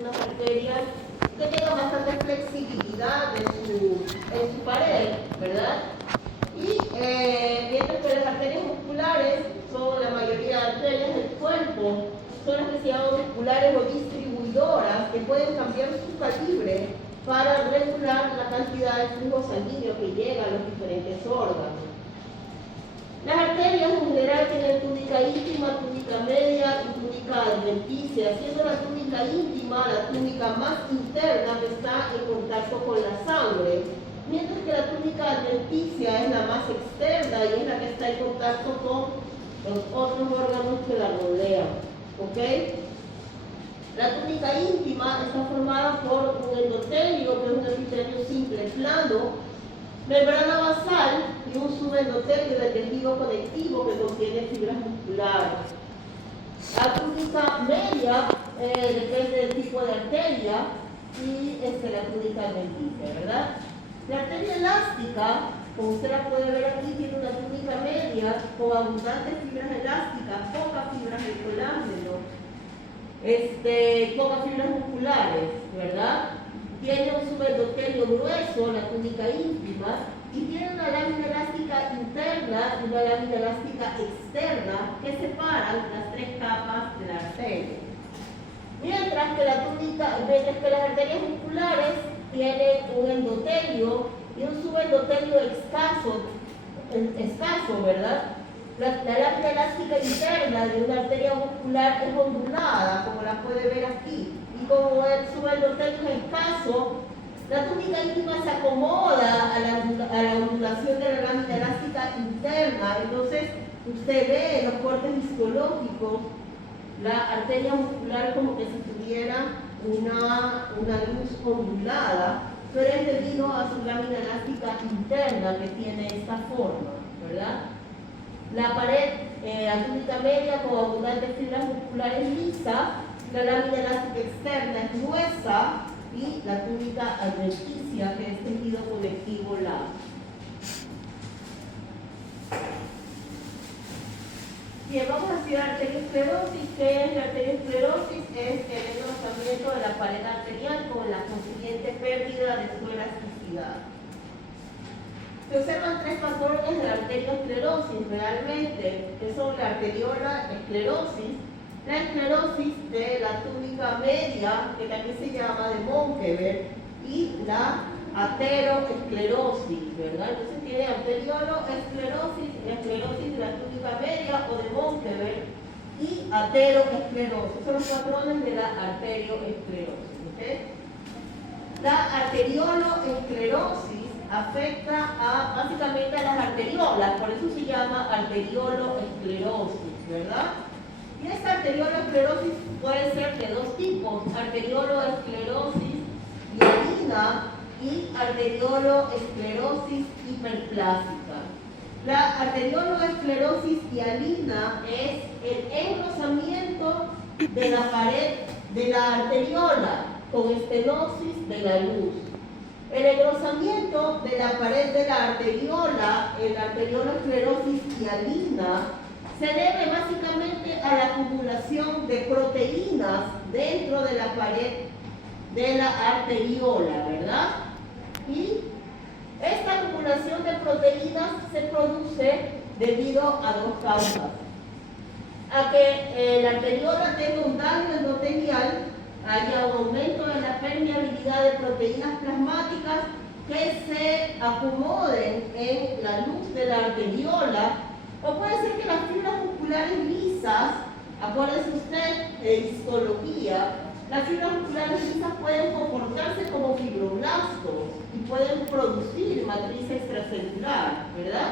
Unas arterias que tengan bastante flexibilidad en su pared, ¿verdad? Y mientras que las arterias musculares son la mayoría de arterias del cuerpo, son las que se llaman musculares o distribuidoras, que pueden cambiar su calibre para regular la cantidad de flujo sanguíneo que llega a los diferentes órganos. Las arterias en general tienen túnica íntima, túnica media y túnica adventicia, siendo la túnica íntima la túnica más interna que está en contacto con la sangre, mientras que la túnica adventicia es la más externa y es la que está en contacto con los otros órganos que la rodean. ¿Ok? La túnica íntima está formada por un endotelio, que es un epitelio simple plano, membrana basal y un subendotelio de tejido conectivo que contiene fibras musculares. La túnica media depende del tipo de arteria y la túnica adventicia, ¿verdad? La arteria elástica, como usted la puede ver aquí, tiene una túnica media con abundantes fibras elásticas, pocas fibras de colágeno, pocas fibras musculares, ¿verdad? Tiene un subendotelio grueso, la túnica íntima, y tiene una lámina elástica interna y una lámina elástica externa que separan las tres capas de la arteria. Mientras que las arterias musculares tienen un endotelio y un subendotelio escaso, ¿verdad? La lámina elástica interna de una arteria muscular es ondulada, como la puede ver aquí. Y como el subendotelio es escaso, la túnica íntima se acomoda a la ondulación de la lámina elástica interna. Entonces, usted ve en los cortes histológicos la arteria muscular como que si tuviera una luz ondulada, pero es debido a su lámina elástica interna que tiene esta forma, ¿verdad? La pared, la túnica media con abundantes fibras musculares lisas, la lámina elástica externa es gruesa y la túnica adventicia, que es tejido conectivo largo. Bien, vamos a estudiar arteriosclerosis. ¿Qué es la arteriosclerosis? Es el engrosamiento de la pared arterial con la consiguiente pérdida de su elasticidad. Se observan tres patrones de la arteriosclerosis realmente, que son la arteriola esclerosis, la esclerosis de la túnica media, que también se llama de Monkeberg, y la ateroesclerosis, ¿verdad? Entonces tiene arterioloesclerosis, esclerosis de la túnica media o de Monkeberg, y ateroesclerosis. Son los patrones de la arterioesclerosis. ¿Okay? La arterioloesclerosis afecta básicamente a las arteriolas, por eso se llama arterioloesclerosis, ¿verdad? Y esta arterioloesclerosis puede ser de dos tipos: arterioloesclerosis hialina y arterioloesclerosis hiperplásica. La arterioloesclerosis hialina es el engrosamiento de la pared de la arteriola con estenosis de la luz. El engrosamiento de la pared de la arteriola en la arterioloesclerosis hialina se debe básicamente a la acumulación de proteínas dentro de la pared de la arteriola, ¿verdad? Y esta acumulación de proteínas se produce debido a dos causas: a que la arteriola tenga un daño endotelial, haya un aumento de la permeabilidad de proteínas plasmáticas que se acomoden en la luz de la arteriola, o puede ser que las fibras musculares lisas, acuérdese usted de histología, las fibras musculares lisas pueden comportarse como fibroblastos y pueden producir matriz extracelular, ¿verdad?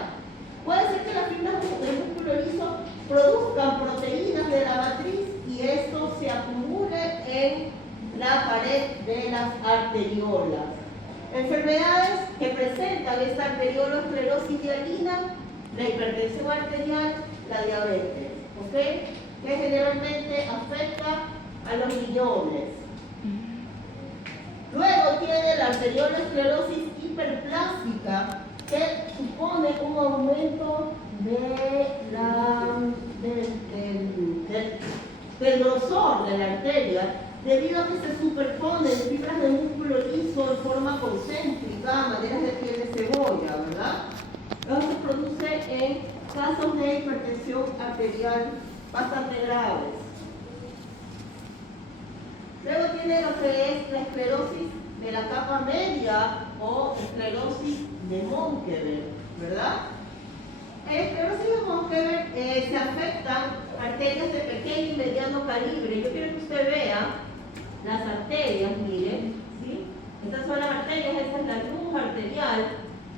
Puede ser que las fibras del músculo liso produzcan proteínas de la matriz y esto se acumule en la pared de las arteriolas. Enfermedades que presentan esta arterioloesclerosis hialina: la hipertensión arterial, la diabetes, ¿ok? Que generalmente afecta a los riñones. Luego tiene la arterioloesclerosis hiperplástica, que supone un aumento del grosor de la arteria debido a que se superponen fibras de músculo liso en forma concéntrica, a maneras de piel de cebolla, ¿verdad? Eso se produce en casos de hipertensión arterial bastante graves. Luego tiene lo que es la esclerosis de la capa media o esclerosis de Monkeberg, ¿verdad? En la esclerosis de Monkeberg se afectan arterias de pequeño y mediano calibre. Yo quiero que usted vea las arterias, miren, ¿sí? Estas son las arterias, esta es la luz arterial.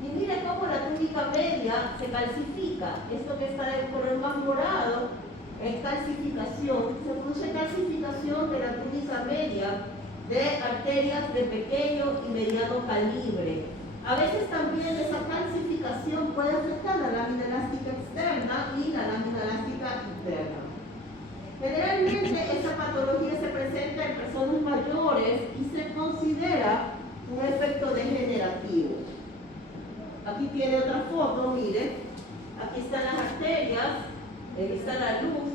Y mire cómo la túnica media se calcifica. Esto que está de color más morado es calcificación. Se produce calcificación de la túnica media de arterias de pequeño y mediano calibre. A veces también esa calcificación puede afectar la lámina elástica externa y la lámina elástica interna. Generalmente esta patología se presenta en personas mayores y se considera un efecto degenerativo. Aquí tiene otra foto, miren. Aquí están las arterias, aquí está la luz,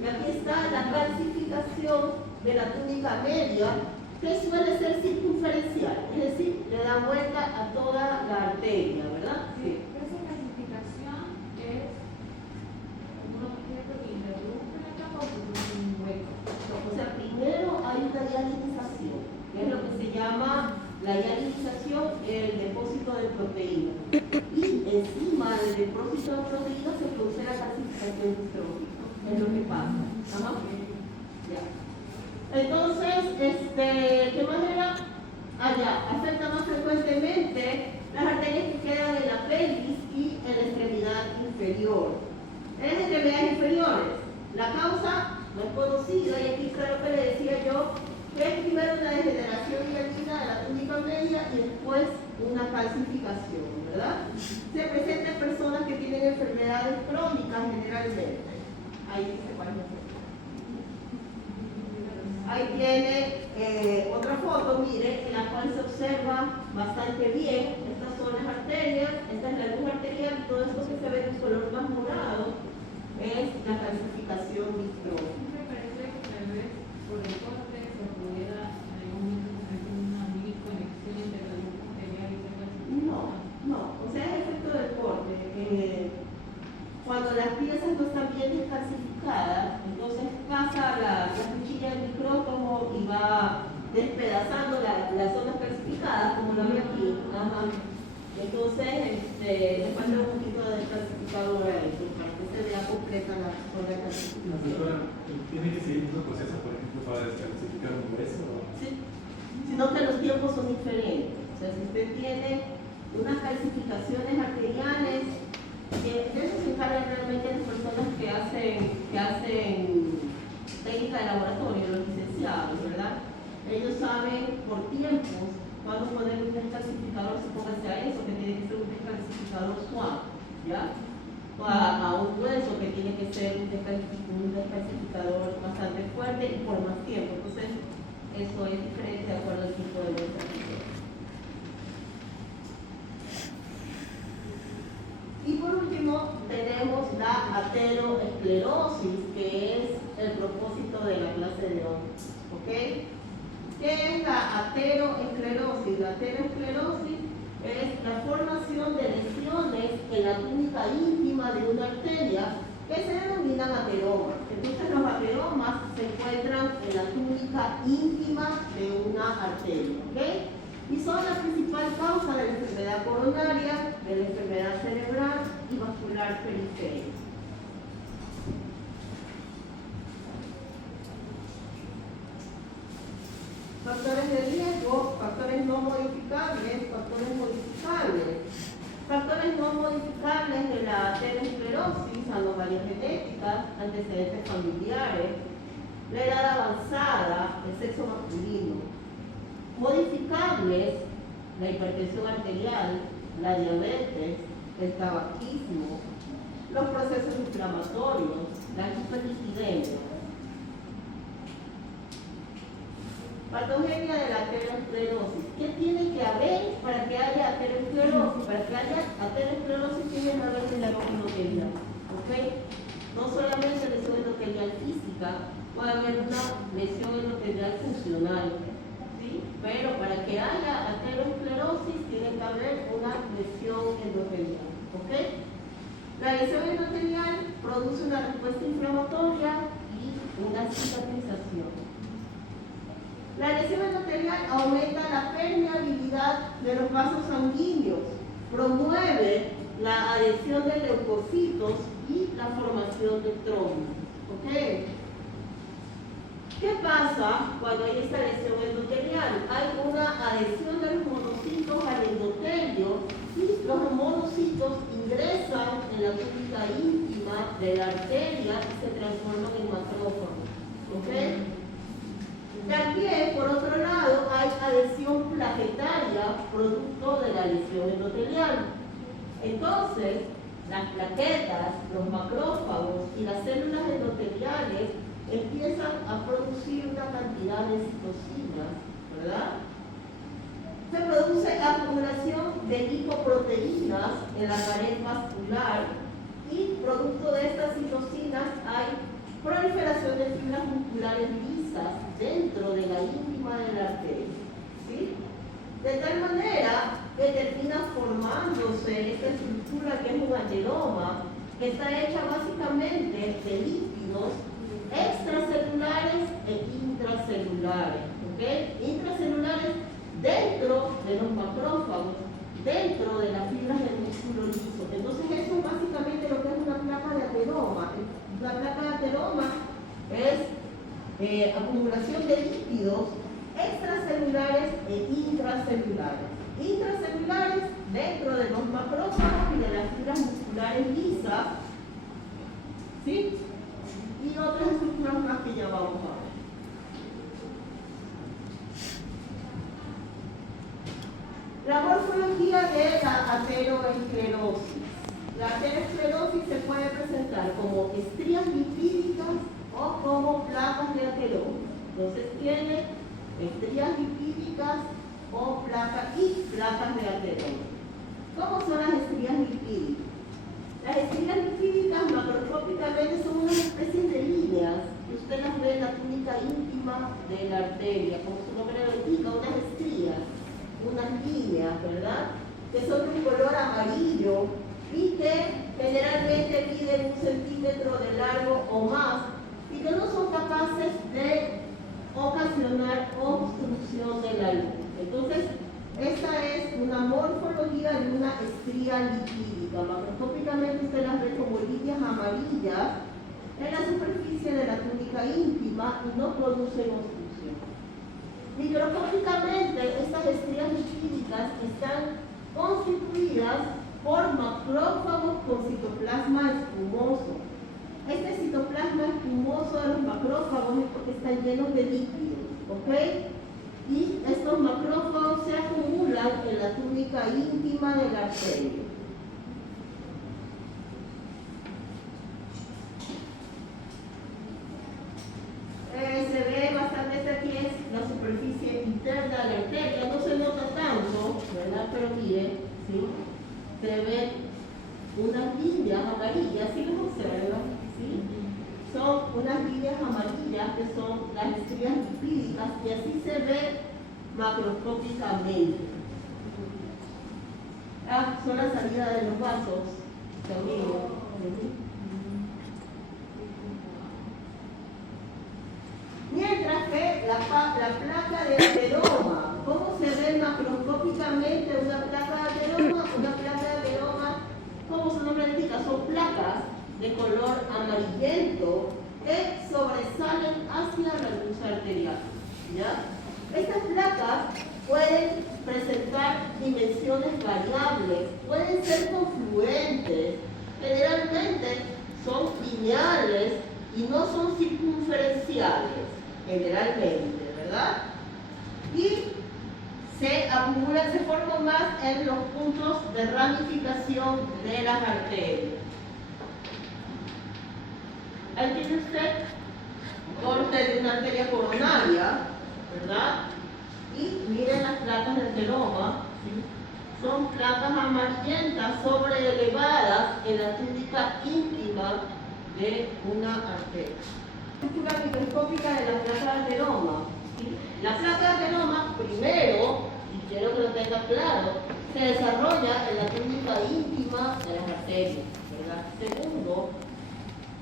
y aquí está la calcificación de la túnica media, que suele ser circunferencial, es decir, le da vuelta a toda la arteria, ¿verdad? Sí. Esa calcificación es un objeto que interrumpe la capa o un hueco. O sea, primero hay una hialinización, que es lo que se llama la hialinización, el depósito de proteína. Y encima del depósito de proteína se produce la calcificación distrófica, es lo que pasa. Ajá. Ya. Entonces, ¿qué más era? Allá, afecta más frecuentemente las arterias que quedan en la pelvis y en la extremidad inferior. En las extremidades inferiores, la causa no es conocida, y aquí está lo que le decía yo, que es primero una degeneración hialina de la túnica media y después una calcificación, ¿verdad? Se presenta en personas que tienen enfermedades crónicas generalmente. Ahí dice cuál es. Ahí tiene otra foto, mire, en la cual se observa bastante bien. Estas son las arterias, esta es la luz arterial, todo esto que se ve de color más morado es la calcificación distrófica. Me parece que tal vez por el corte se pudiera en algún momento hacer una mini conexión entre la luz arterial y esa calcificación. No, o sea, es efecto del corte. Cuando las piezas no están bien descalcificadas, entonces pasa la cuchilla del micrótomo y va despedazando las zonas calcificadas, como lo ve aquí. Ajá. Entonces, le falta un poquito de descalcificador a eso, para que se vea completa la zona calcificación. ¿Tiene que seguir un proceso, por ejemplo, para descalcificar un hueso? Sí, sino que los tiempos son diferentes. O sea, si usted tiene unas calcificaciones arteriales, de eso se encargan realmente las personas que hacen técnica de laboratorio, los licenciados, ¿verdad? Ellos saben por tiempos cuándo poner un descalcificador, supóngase a eso, que tiene que ser un descalcificador suave, ¿ya? O a un hueso que tiene que ser un descalcificador bastante fuerte y por más tiempo. Entonces, eso es diferente de acuerdo al tipo de hueso. Y por último, tenemos la ateroesclerosis, que es el propósito de la clase de hoy. ¿Ok? ¿Qué es la ateroesclerosis? La ateroesclerosis es la formación de lesiones en la túnica íntima de una arteria que se denominan ateromas. Entonces, los ateromas se encuentran en la túnica íntima de una arteria. ¿Ok? Y son la principal causa de la enfermedad coronaria, de la enfermedad cerebral y vascular periférica. Factores de riesgo, factores no modificables, factores modificables. Factores no modificables de la ateroesclerosis, anomalías genéticas, antecedentes familiares, la edad avanzada, el sexo masculino. Modificables, la hipertensión arterial, la diabetes, el tabaquismo, los procesos inflamatorios, la hiperlipidemia. Patogenia de la ateroesclerosis. ¿Qué tiene que haber para que haya ateroesclerosis? Para que haya ateroesclerosis tiene que haber lesión endotelial. ¿Ok? No solamente lesión endotelial física, puede haber una lesión endotelial funcional, ¿sí? Pero para que haya aterosclerosis tiene que haber una lesión endotelial, ¿ok? La lesión endotelial produce una respuesta inflamatoria y una cicatrización. La lesión endotelial aumenta la permeabilidad de los vasos sanguíneos, promueve la adhesión de leucocitos y la formación de trombos. ¿Ok? ¿Qué pasa cuando hay esta lesión endotelial? Hay una adhesión de los monocitos al endotelio y los monocitos ingresan en la túnica íntima de la arteria y se transforman en macrófagos. ¿Ok? También, por otro lado, hay adhesión plaquetaria producto de la lesión endotelial. Entonces, las plaquetas, los macrófagos y las células endoteliales empiezan a producir una cantidad de citocinas, ¿verdad? Se produce acumulación de lipoproteínas en la pared vascular y producto de estas citocinas hay proliferación de fibras musculares lisas dentro de la íntima de la arteria, ¿sí? De tal manera que termina formándose esta estructura que es un ateroma, que está hecha básicamente de lípidos extracelulares e intracelulares, ¿ok? Intracelulares dentro de los macrófagos, dentro de las fibras del músculo liso. Entonces eso es básicamente lo que es una placa de ateroma. La placa de ateroma es acumulación de lípidos extracelulares e intracelulares. Intracelulares dentro de los macrófagos y de las fibras musculares lisas, ¿sí? Y otras estructuras más que ya vamos a ver. La morfología de la aterosclerosis. La aterosclerosis se puede presentar como estrías lipídicas o como placas de ateroma. Entonces tiene estrías lipídicas o placas de ateroma. ¿Cómo son las estrías lipídicas? Las estrías lipídicas macroscópicamente son una especie de líneas que usted las ve en la túnica íntima de la arteria, como su nombre lo indica, unas estrías, unas líneas, ¿verdad? Que son de un color amarillo y que generalmente miden 1 centímetro de largo o más y que no son capaces de ocasionar obstrucción de la luz. Entonces, esta es una morfología de una estría lipídica. Macroscópicamente usted las ve como líneas amarillas en la superficie de la túnica íntima y no producen obstrucción. Microscópicamente, estas estrías lipídicas están constituidas por macrófagos con citoplasma espumoso. Este citoplasma espumoso de los macrófagos es porque están llenos de lípidos, ¿ok? Y estos macrófagos se acumulan en la túnica íntima del arterio. Se ve bastante, esta aquí es la superficie interna de la arteria, no se nota tanto, ¿verdad? Pero miren, ¿sí? Se ven unas líneas amarillas, ¿sí los observan? ¿Sí? Son unas líneas amarillas que son las estrías lipídicas y así se ve macroscópicamente. Son la salida de los vasos sanguíneos. Mientras que la placa de ateroma, ¿cómo se ve macroscópicamente una placa de ateroma? Una placa de ateroma, como su nombre indica, son placas de color amarillento que sobresalen hacia la luz arterial, ¿ya? Estas placas pueden presentar dimensiones variables, pueden ser confluentes, generalmente son lineales y no son circunferenciales, generalmente, ¿verdad? Y se acumulan, se forman más en los puntos de ramificación de las arterias. Ahí tiene usted corte de una arteria coronaria, ¿verdad? Y miren las placas de ateroma, ¿sí? Son placas amarillentas sobreelevadas en la túnica íntima de una arteria. Estructura microscópica de la placa de ateroma. ¿Sí? La placa de ateroma, primero, y quiero que lo tenga claro, se desarrolla en la túnica íntima de las arterias, ¿verdad? Segundo,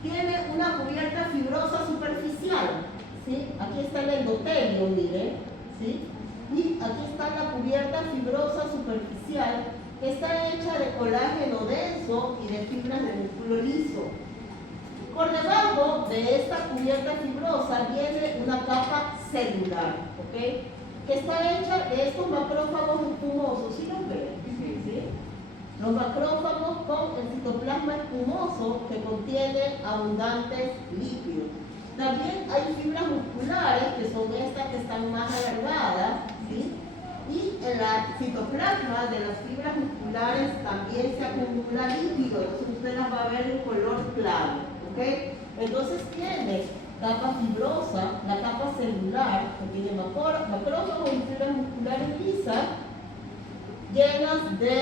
tiene una cubierta fibrosa superficial, ¿sí? Aquí está el endotelio, miren, ¿sí? Y aquí está la cubierta fibrosa superficial, que está hecha de colágeno denso y de fibras de músculo liso. Por debajo de esta cubierta fibrosa viene una capa celular, ¿ok? Que está hecha de estos macrófagos espumosos, ¿sí los ven? ¿Sí? Los macrófagos con el citoplasma espumoso que contiene abundantes lípidos. También hay fibras musculares, que son estas que están más alargadas, ¿sí? Y en la citoplasma de las fibras musculares también se acumula lípido, entonces usted las va a ver de color claro, ¿ok? Entonces tiene capa fibrosa, la capa celular, que tiene macrófagos y fibras musculares lisas, llenas de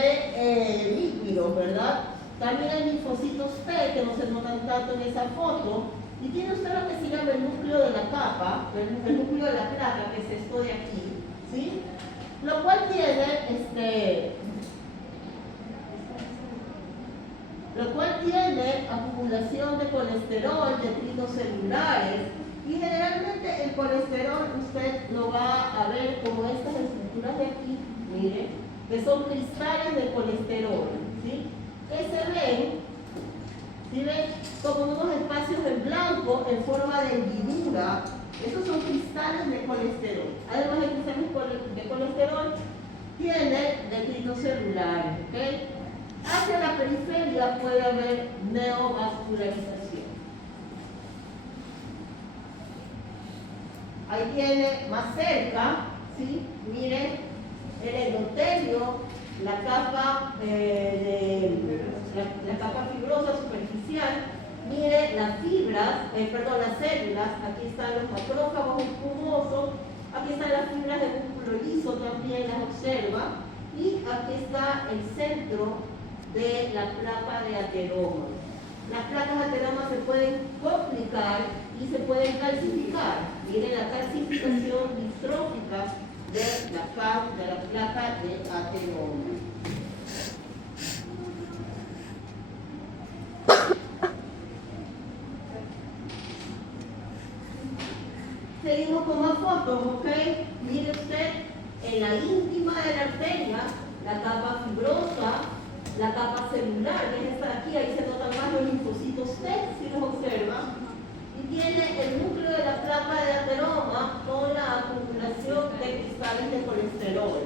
lípidos, ¿verdad? También hay linfocitos T, que no se notan tanto en esa foto, y tiene usted lo que se llama el núcleo de la capa, el núcleo de la placa, que es esto de aquí, ¿sí? Lo cual tiene acumulación de colesterol, detritos celulares, y generalmente el colesterol usted lo va a ver como estas estructuras de aquí, mire, que son cristales de colesterol, ¿sí? Que se ven, ¿sí ven? Como unos espacios en blanco en forma de hendidura. Esos son cristales de colesterol. Además de cristales de colesterol, tiene detritos celulares, ¿ok? Hacia la periferia puede haber neovascularización. Ahí tiene más cerca, ¿sí? Miren, el endotelio, la capa, la capa fibrosa superficial. Mire las fibras, las células, aquí están los macrófagos espumosos, aquí están las fibras de músculo liso, también las observa, y aquí está el centro de la placa de ateroma. Las placas de ateroma se pueden complicar y se pueden calcificar. Miren la calcificación distrófica de la placa de ateroma. Seguimos con más fotos, ¿ok? Mire usted, en la íntima de la arteria, la capa fibrosa, la capa celular, que es esta de aquí, ahí se notan más los linfocitos T, si los observa, y tiene el núcleo de la placa de ateroma con la acumulación de cristales de colesterol.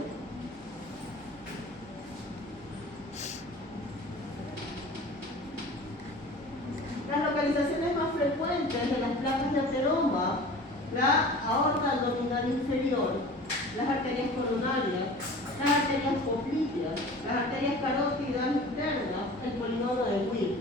Las localizaciones más frecuentes de las placas de ateroma: la aorta abdominal inferior, las arterias coronarias, las arterias popliteas, las arterias carótidas internas, el polinodo de Witt.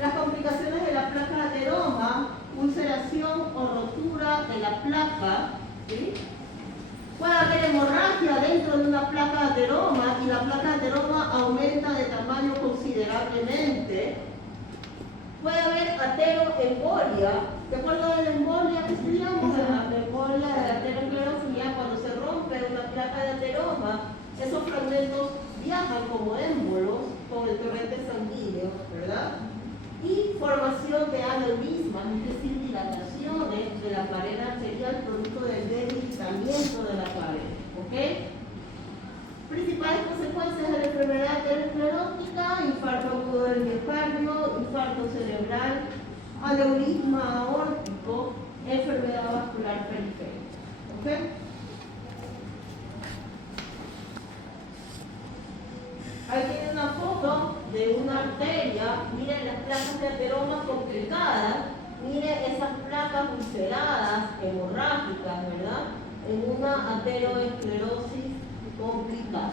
Las complicaciones de la placa de ateroma: ulceración o rotura de la placa, ¿sí? Puede haber hemorragia dentro de una placa de ateroma y la placa de ateroma aumenta de tamaño considerablemente. Puede haber ateroembolia. ¿Se acuerdan de la embolia que estudiamos? La embolia de la aterosclerosis, cuando se rompe una placa de ateroma, esos fragmentos viajan como émbolos con el torrente sanguíneo, ¿verdad? Y formación de aneurismas, es decir, dilataciones de la pared arterial producto del debilitamiento de la pared, ¿ok? Principales consecuencias de la enfermedad aterosclerótica: infarto agudo del miocardio, infarto cerebral, aneurisma aórtico, enfermedad vascular periférica, ¿ok? Ahí tiene una foto de una arteria. Miren las placas de ateroma complicadas. Miren esas placas ulceradas, hemorrágicas, ¿verdad? En una ateroesclerosis complicada.